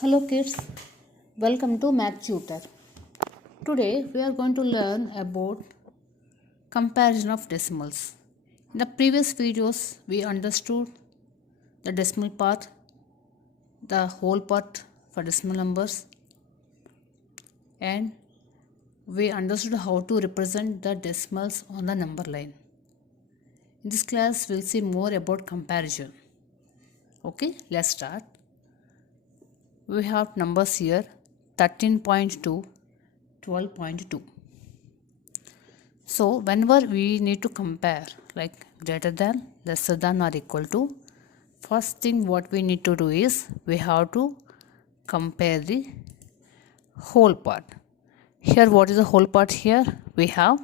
Hello kids, welcome to Math Tutor. Today we are going to learn about comparison of decimals. In the previous videos we understood the decimal part, the whole part for decimal numbers, and we understood how to represent the decimals on the number line. In this class we'll see more about comparison. Okay, let's start. We have numbers here 13.2, 12.2. So whenever we need to compare like greater than, lesser than or equal to, first thing what we need to do is we have to compare the whole part. Here what is the whole part here? We have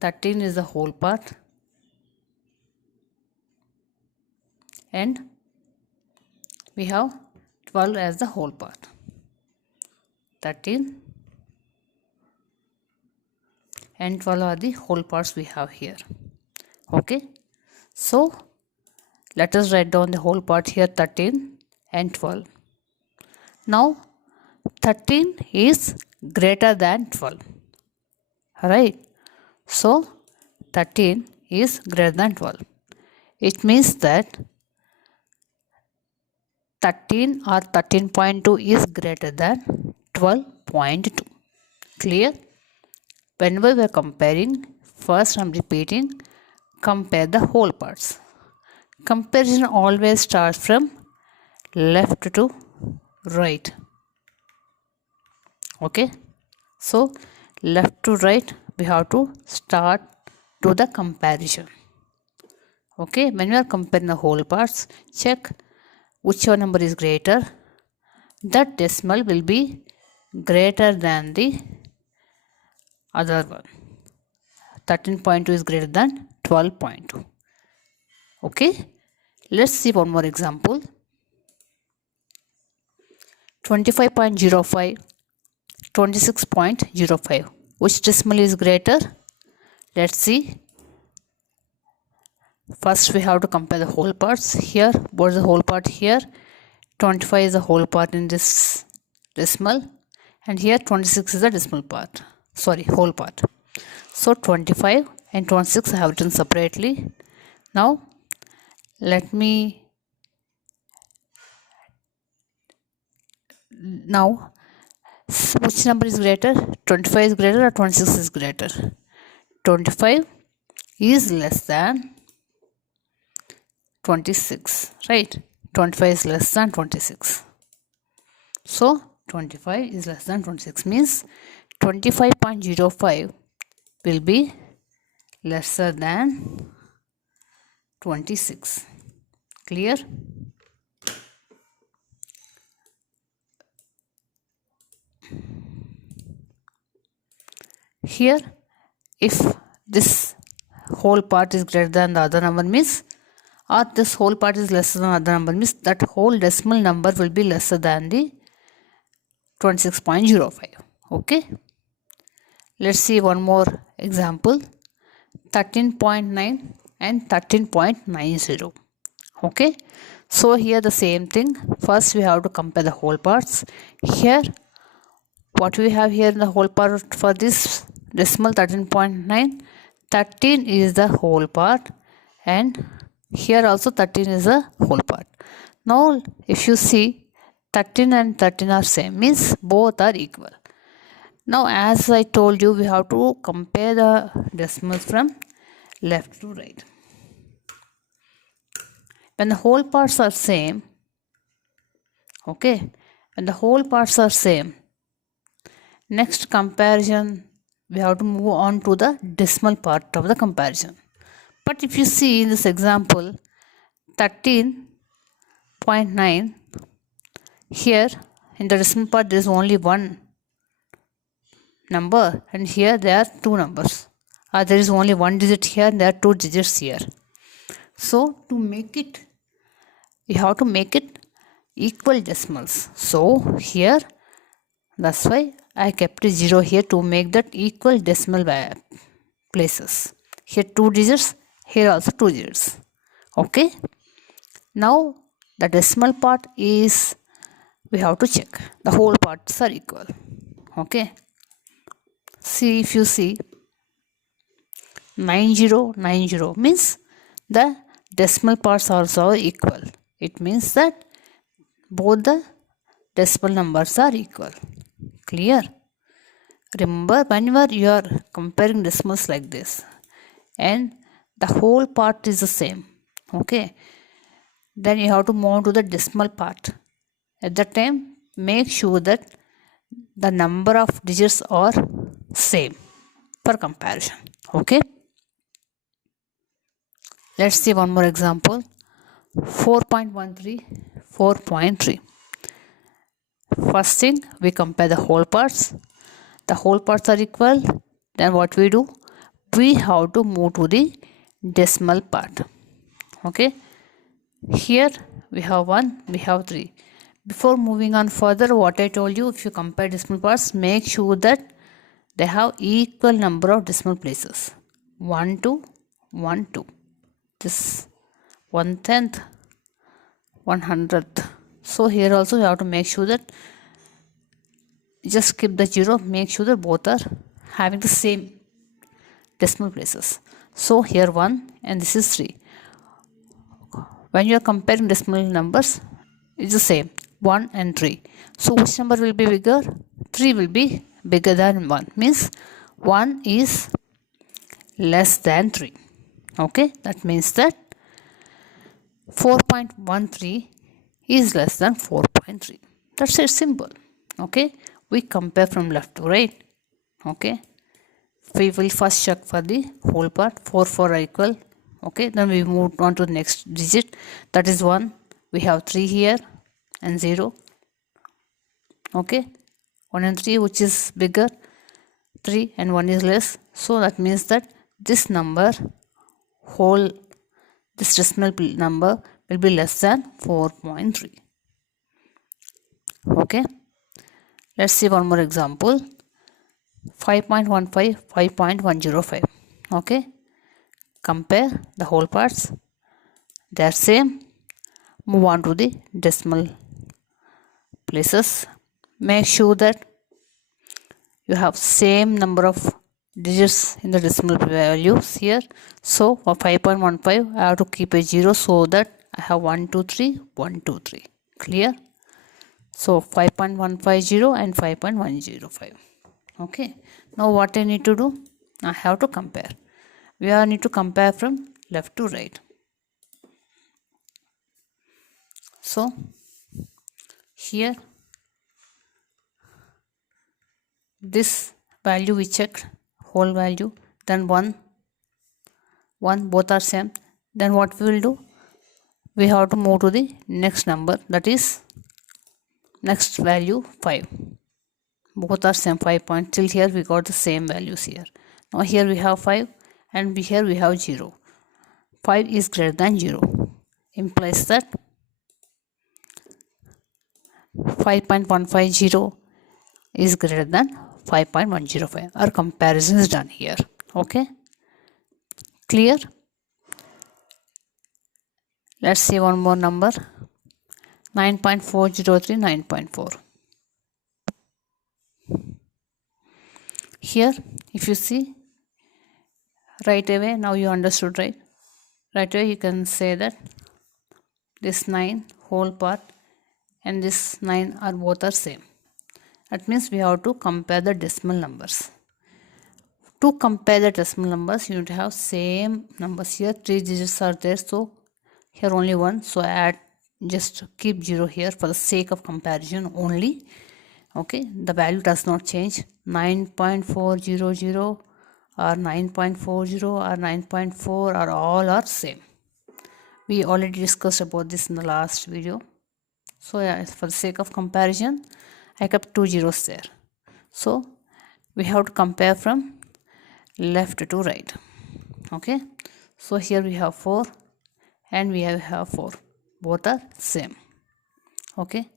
13 is the whole part and we have 12 as the whole part. 13 and 12 are the whole parts we have here. Okay, so let us write down the whole part here 13 and 12. Now 13 is greater than 12. Right? So 13 is greater than 12. It means that 13 or 13.2 is greater than 12.2. Clear? Whenever we are comparing, first I am repeating, compare the whole parts. Comparison always starts from left to right. Okay? So, left to right, we have to start to the comparison. Okay? When we are comparing the whole parts, check whichever number is greater. That decimal will be greater than the other one. 13.2 is greater than 12.2. Okay, let's see one more example. 25.05, 26.05. Which decimal is greater? Let's see. First we have to compare the whole parts. Here, what is the whole part here? 25 is the whole part in this decimal, and here 26 is the decimal part. Sorry, whole part. So 25 and 26 I have written separately. Now let me which number is greater? 25 is greater or 26 is greater? 25 is less than 26, right? 25 is less than 26. So 25 is less than 26 means 25.05 will be lesser than 26. Clear? Here, if this whole part is greater than the other number means, or this whole part is lesser than other number means, that whole decimal number will be lesser than the 26.05. Okay, let's see one more example. 13.9 and 13.90. Okay, so here the same thing. First we have to compare the whole parts. Here what we have here in the whole part for this decimal 13.9, 13 is the whole part and here also 13 is the whole part. Now if you see 13 and 13 are same means both are equal. Now as I told you, we have to compare the decimals from left to right. When the whole parts are same, okay, when the whole parts are same, next comparison we have to move on to the decimal part of the comparison. But if you see in this example 13.9, here in the decimal part there is only one number and here there are two numbers. There is only one digit here and there are two digits here. So to make it, you have to make it equal decimals. So here, that's why I kept a 0 here to make that equal decimal places. Here 2 digits, here also 2 digits. Okay. Now the decimal part is, we have to check the whole parts are equal. Okay, see, if you see 9090 means the decimal parts also are equal. It means that both the decimal numbers are equal. Clear? Remember, whenever you are comparing decimals like this and the whole part is the same, okay, then you have to move to the decimal part. At that time, make sure that the number of digits are same for comparison. Okay, let's see one more example. 4.13, 4.3. First thing, we compare the whole parts. The whole parts are equal. Then what we do? We have to move to the decimal part. Okay, here we have 1, we have 3. Before moving on further, what I told you, if you compare decimal parts, make sure that they have equal number of decimal places. 1 to 1 2. This 1/10, 1/100th. So here also you have to make sure that, just skip the 0, make sure that both are having the same decimal places. So here 1 and this is 3. When you are comparing decimal numbers, it's the same, 1 and 3. So which number will be bigger? 3 will be bigger than 1. Means 1 is less than 3. Okay, that means that 4.13 is less than 4.3. That's it, simple. Okay, we compare from left to right. Okay, we will first check for the whole part. 4 are equal. Okay, then we move on to the next digit, that is 1. We have 3 here and 0. Okay, 1 and 3, which is bigger? 3 and 1 is less. So that means that this number, this decimal number will be less than 4.3. Okay, let's see one more example. 5.15, 5.105. Okay, compare the whole parts. They are same. Move on to the decimal places. Make sure that you have same number of digits in the decimal values here. So for 5.15, I have to keep a 0 so that I have 1 2 3 1 2 3. Clear? So 5.150 and 5.105. Okay, now what I need to do? I have to compare. We need to compare from left to right. So here this value we checked, whole value, then 1 both are same. Then what we will do? We have to move to the next number, that is next value 5. Both are same, 5 point. Till here we got the same values here. Now here we have 5 and here we have 0. 5 is greater than 0. Implies that 5.150 is greater than 5.105. Our comparison is done here. Okay, clear? Let's see one more number. 9.403, 9.4. Here if you see right away, now you understood, right? Right away you can say that this 9 whole part and this 9 are both are same. That means we have to compare the decimal numbers. To compare the decimal numbers, you need to have same numbers. Here 3 digits are there, so here only 1. So I add, just keep 0 here for the sake of comparison only. Okay, the value does not change. 9.400 or 9.40 or 9.4 are all are same. We already discussed about this in the last video. So yeah, for the sake of comparison, I kept 2 zeros there. So we have to compare from left to right. Okay, so here we have 4 and we have 4. Both are same. Okay,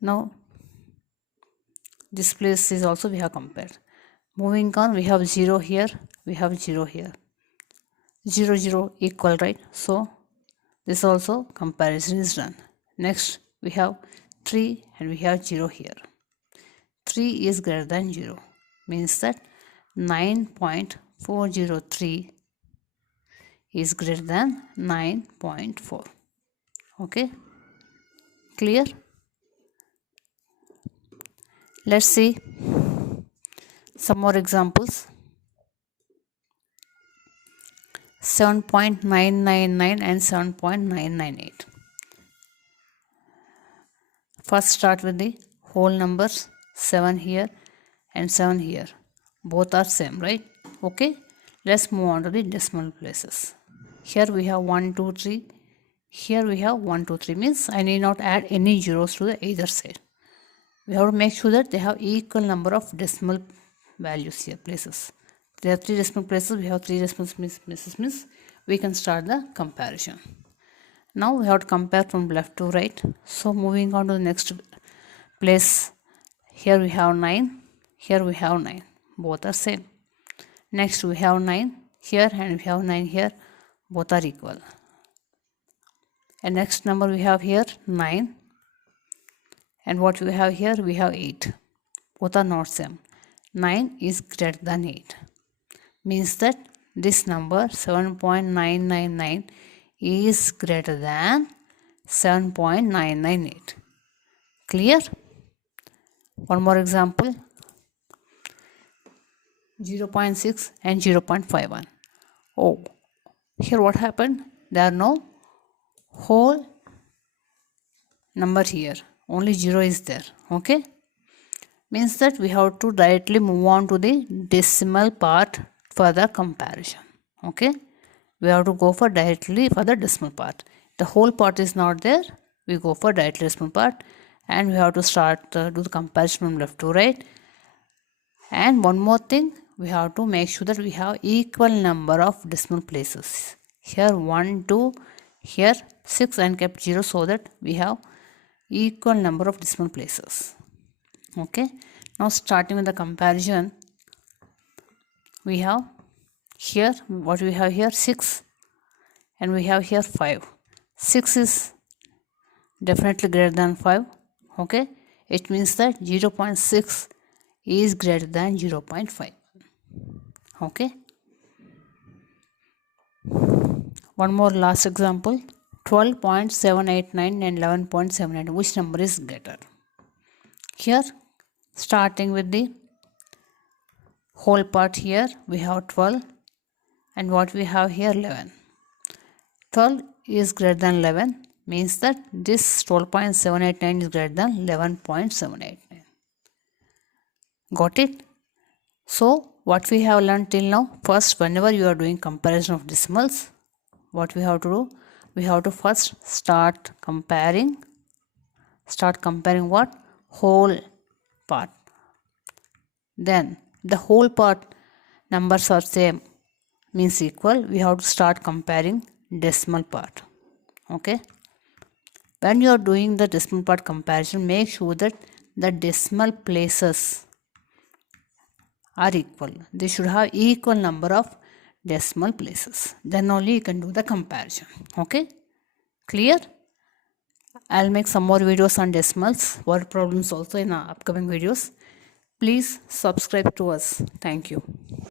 now this place is also we have compared. Moving on, we have 0 here, we have 0 here. 0 0 equal, right? So This also comparison is done. Next we have 3 and we have 0 here. 3 is greater than 0, means that 9.403 is greater than 9.4. Okay, clear? Let's see some more examples. 7.999 and 7.998. First start with the whole numbers. 7 here and 7 here, both are same, right? Okay, let's move on to the decimal places. Here we have 1 2 3. Here we have 1 2 3, means I need not add any zeros to the either side. We have to make sure that they have equal number of decimal values here, places. There are 3 decimal places, we have 3 decimal places, means we can start the comparison. Now we have to compare from left to right. So moving on to the next place. Here we have 9, here we have 9, both are same. Next we have 9 here and we have 9 here, both are equal. And next number we have here 9, and what we have here, we have 8, both are not same. 9 is greater than 8, means that this number 7.999 is greater than 7.998. Clear? One more example, 0.6 and 0.51. Oh, here what happened? There are no whole number here, only 0 is there. Okay, means that we have to directly move on to the decimal part for the comparison. Okay, we have to go for directly for the decimal part. The whole part is not there, we go for directly decimal part, and we have to start do the comparison from left to right. And one more thing, we have to make sure that we have equal number of decimal places. Here 1 2, here 6 and kept 0, so that we have equal number of decimal places. Okay, now starting with the comparison, we have here, what we have here, 6 and we have here 5. 6 is definitely greater than 5. Okay, it means that 0.6 is greater than 0.5. Okay, one more last example, 12.789 and 11.79. Which number is greater? Here starting with the whole part, here we have 12 and what we have here, 11. 12 is greater than 11, means that this 12.789 is greater than 11.789. Got it? So what we have learned till now, first whenever you are doing comparison of decimals, what we have to do, we have to first start comparing what? Whole part. Then the whole part numbers are same, means equal, we have to start comparing decimal part. Okay, when you are doing the decimal part comparison, make sure that the decimal places are equal. They should have equal number of decimal places, then only you can do the comparison. Okay, clear? I'll make some more videos on decimals, word problems also in our upcoming videos. Please subscribe to us. Thank you.